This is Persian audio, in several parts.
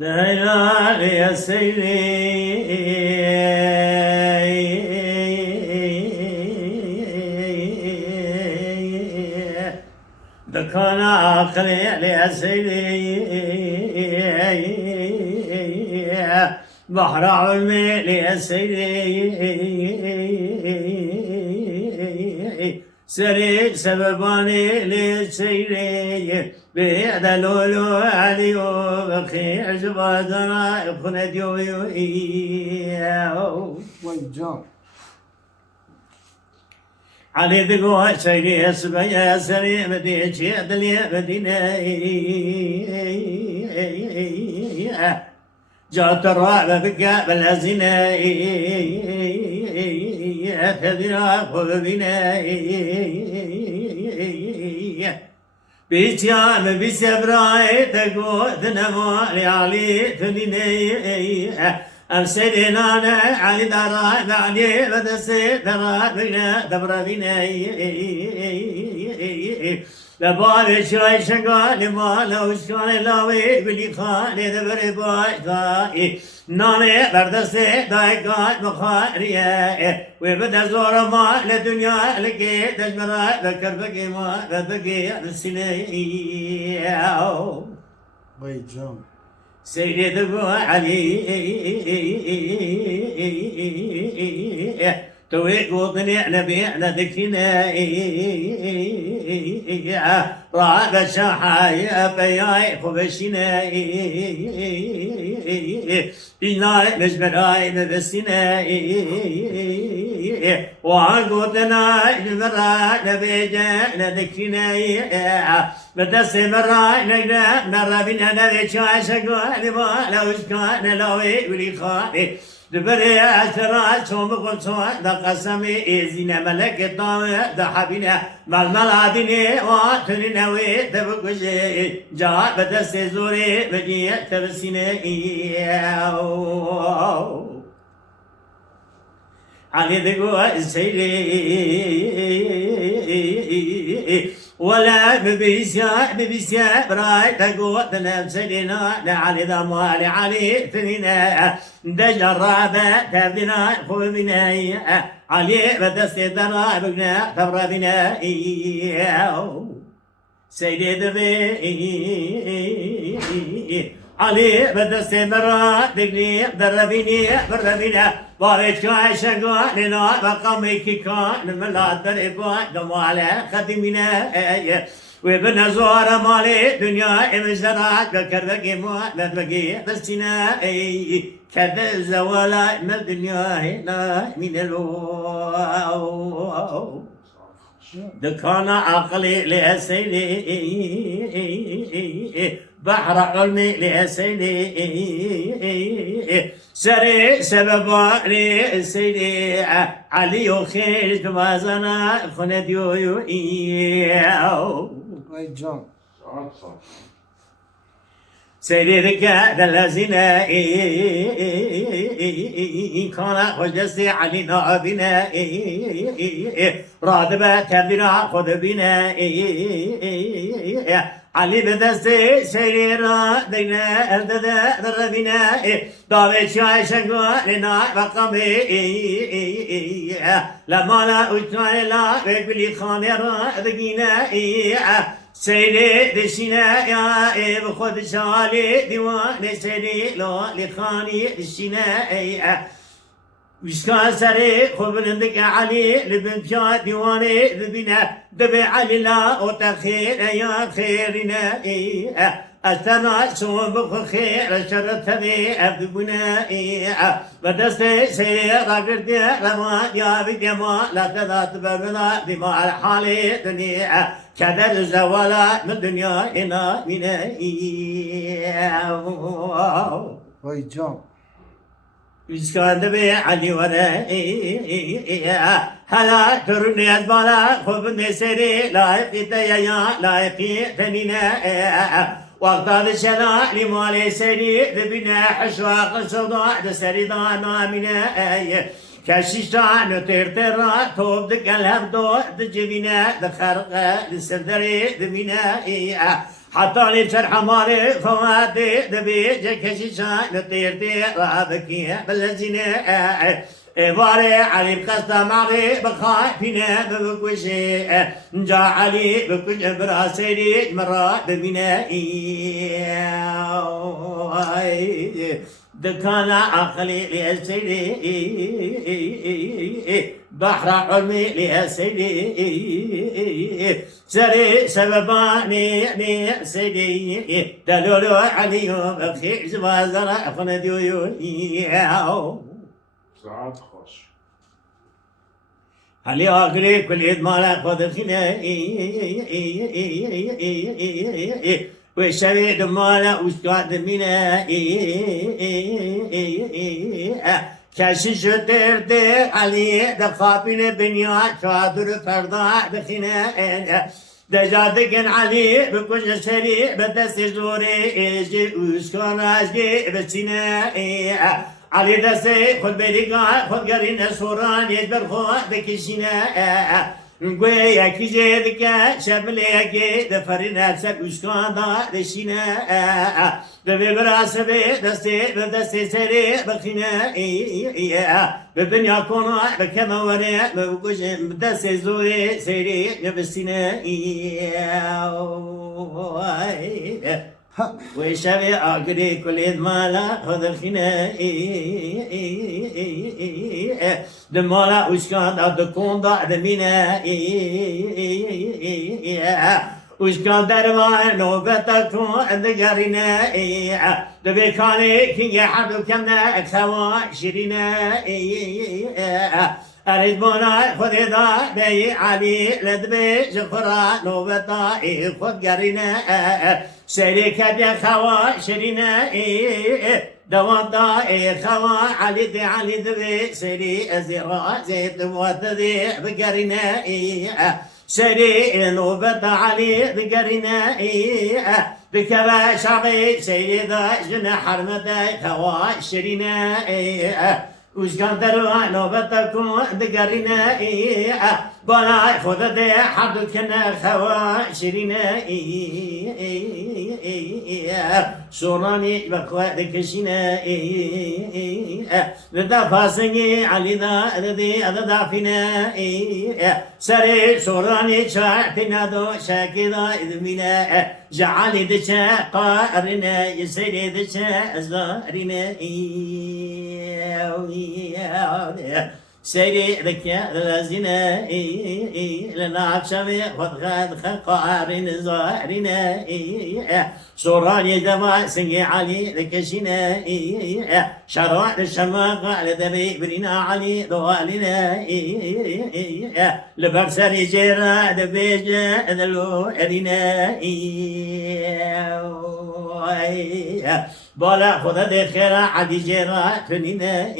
دهينا يا سيدي دكان عقلي يا سيدي بحر علمي يا سيدي سري سبباني لسيدي بيد لولو علي وبخي عزبازنا يخند Vay can. علي ذقوها سيدي سبيا سري مدي شيد لي مدينة جات الرعب بك بالأزنة تذرا خذ بنا بيتيام بسبراي تقوت نمالي علي تديني أرسلنا علي دراي بعدي بدسي درا بنا دبر بنا لباب شاي شقال ما لو شقال لاوي بلي خالي دبر باي ناني بردسي دايقات مخارية وبدا زور ما لدنيا لقي تجمرا ذكر بقي ما بقي السنين Vay can. سيد ابو علي تويق وطني نبيعنا ذكينا راب شحايا بياي خبشنا بناي مجبراي مبسنا وعقودنا المرا نبيجنا ذكينا بدس مرا نجنا نرى بنا نبي شاشقوا لما لو شكان لوي ولي خالي دبري أسرع شوم قلصوا دا قسمي إزينا ملك طاوة دا حبينا مالمالاديني واتني نوي تبقشي جاء بدس زوري بجي تبسيني علي ذقوا السيلي ولا ببيسيا براي تقوت نفسنا لعلي ضمالي علي ثنينا دج الرابع تبدنا خوبنا علي بدستي درا بقنا تبرا بنا سيدي دبي علي بدستي برا بقني دربيني بربينا بارك شاي شقوا لنا بقامي كان ملا دربا دمالة خدمنا وابن زوار مالي دنيا امزرات بكر بقي ما بقي بسنا كذا زوالا من الدنيا هنا من الو دكان عقلي لسيدي بحر علمي لسيدي سري سببا لسيدي علي وخير جمازنا خنديو Vay can. سيدي ذكا دلزنا كان خجسي علينا بنا رادبة تبنا خذ بنا علي بدستي سيرنا دينا ارتدى دربنا داوي شاي شقوا لنا بقمي لما لا اتنا لا بقلي خامرا دقينا سيدي دشينا يا بخد شالي ديوان سيدي لا لخاني دشينا وشكا سري خبرندك علي لبن بيا ديواني لبنا دبي علي لا وتخير يا خيرنا أستنا سوم بخير شرط بي أبدنا بدست سير رقد رما يا بدما لا تذات ببنا دماء الحالي دنيا كدر الزوالا من دنيا هنا من Vay can. وشكان دبي علي ورا هلا ترني أزبالا خب مسيري لايق تيا لايق تنينا وقت الشلا لمالي سيري ذبنا حشواق صداع دسري دانا منا كشيشان ترترا توب دقلب دو دجبنا دخرق دسردري دبنا حتى نبسر حماري فواتي دبي جكشي شان تيرتي رابكي بالذين باري علي بقصة معي بخاي فينا بكوشي جا علي بكوش براسيري مرة ببنا دكان عقلي لأسيري بحر علمي لأسيري سري سبباني يعني سيدي دلولو عليهم بخير زوازر أخنا ديويوني ساعات خوش هلي أقري كل يد مالا خذ فينا وشوي دمالا وشقاد منا كشش تردي علي دخابين بنيا شادر فردا دخنا دجادكن علي بكل سري بدس زوري اجي وشكان اجي بسنا علي دسي خد بريقا خد قرين سوران يجبر خود بكشنا نقوي اكي جيدك شبليكي دفرين افسك وشكان دا دشنا ببي براسبي دستي سري بخنا ببنيا كونا بكما وري بكوش بدستي زوري سري بسنا وشبي أقري كل مالا هذا الخنا دمالا وشكان دكون دا دمينا وشكان دروان نوبتكون دقرنا دبيكاني كي حدو كمنا اكسوا شرينا أريدبونا خذي دا بي علي لدبي جفرا نوبتا خذ قرينا شريكة دي خوا شرينا دوام دا خوا علي دي علي دبي سري أزيرا زيت موتدي بقرينا سري نوبتا علي بقرينا بكبا شعبي سيدا جناح حرمتا خوا شرينا وشكان دروا نوبتكم دقرنا بالا خود ده حد كنا خوا شرينا سوراني بقوا دكشنا لدا فاسني علينا لدي أدا فينا سري سوراني شاعتنا دو شاكدا إذمنا جعلي دشا قارنا يسري دشا أزارنا سيري ذكيا لازنا لنا عبشامي وضغاد خقارين زارنا سوراني دما سنجي علي ذكشنا شروع الشماق على دبي برينا علي دوالنا لبرسري جيرا دبيجا دلو ارينا بالا خدا دخيرا عدي جيرا تنينا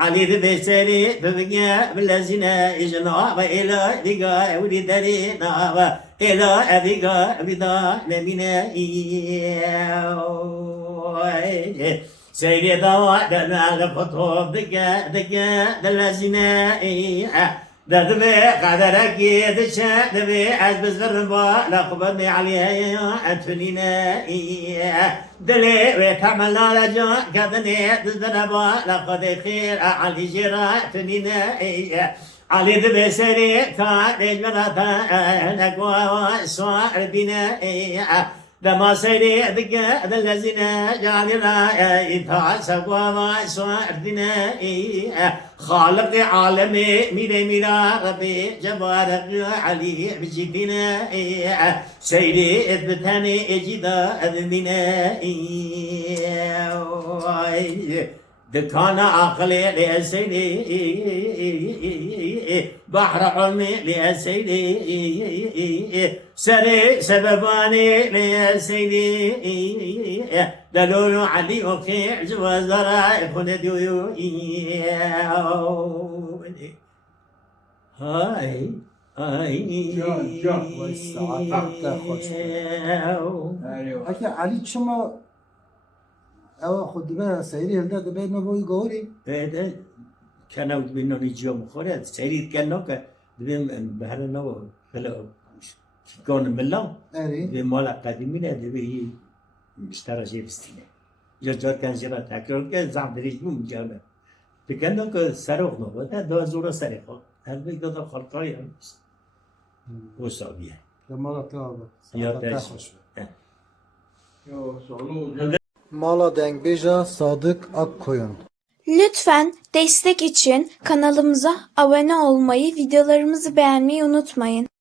علي ذبي سري ببقيا باللزنا إجنا وإلا ذيقا ولي دارينا وإلا ذيقا بدا نمينا سيري دوا دنا لخطوب دقا دلزنا دذبي قدرك يدشا دبي عزبز بالربا لقبضني عليها أتنينا دلي ويتعمل على جا كذني دزبنبا لقد خير علي جرا تنينا علي ذبي سري كان يجمرتا نقوى سوار بنا دما سيري ذكا دلزنا جعلنا يتعسقوا ما سوارتنا خالق عالمي ميرا ربي جبارك علي بجدنا سيري اثبتني اجدا اذمنا دكان عقلي لأسيدي بحر علمي لأسيدي سري سبباني لأسيدي دلول علي وكيع زوازرا يكون ديو هاي جان والساعة تاخذ أكيد علي شما أو خد بقى سيري هل ده بقى نبوي جوري هذا كانوا بينهم يجوا مخورات سيري كانوا كده بين بحر نو فلا كون ملا eri. بمالا قديمين هذا به مشترى شيء بستينه جار كان جرا تاكل كان زعم دريج بوم جانا بكنا كسرق نبض ده زورا سرقة هل بيقدر ده خلطة يعني وصابيه Mala te abi. يا Sana te تاش hoş. Ya sağlı Mala Dengbeja Sadık Akkoyun. Lütfen destek için kanalımıza abone olmayı, videolarımızı beğenmeyi unutmayın.